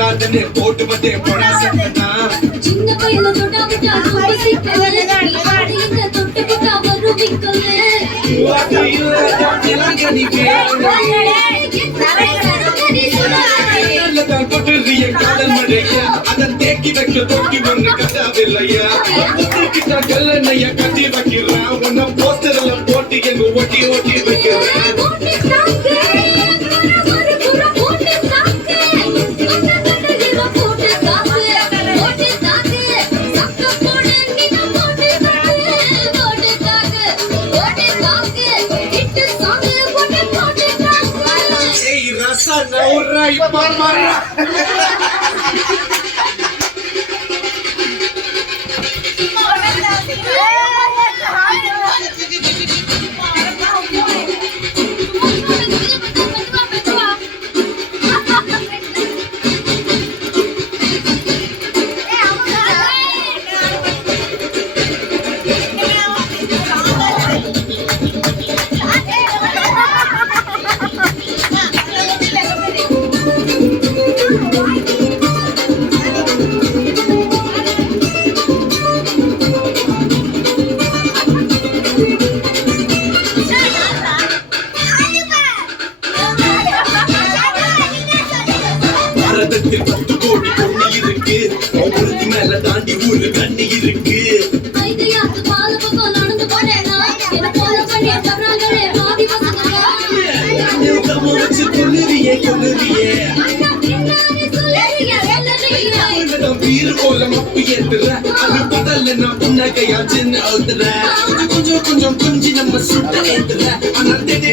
தொடாதன்னு போட்டு வந்து போடா சட்டனா சின்ன பையல தொட்டா விட்டா ரொம்ப சிக்கலே நீங்க தொட்டு விட்டா வரும் விக்கலே காதல் மழையா அதன் தேக்கி வைக்க தோக்கி ஒண்ணு கட்டாவில்லையா கிட்ட கல்லணைய கட்டி வைக்கிறான் உன்ன போஸ்டர்ல போட்டு எங்க ஒட்டி ஒட்டி வைக்கிறேன் Naura y Pamara. பாரதத்தில் 10 கோடி பொண்ணு இருக்கு ஒவ்வொருத்தி மேல தாண்டி ஊரு கண்ணி இருக்கு வீர கோலம் அப்பி ஏத்துற அது பதல்ல நான் புன்னகையா சின்ன அவுத்துற கொஞ்சம் கொஞ்சம் கொஞ்சி நம்ம சுட்ட ஏத்துற ஆனா தேடி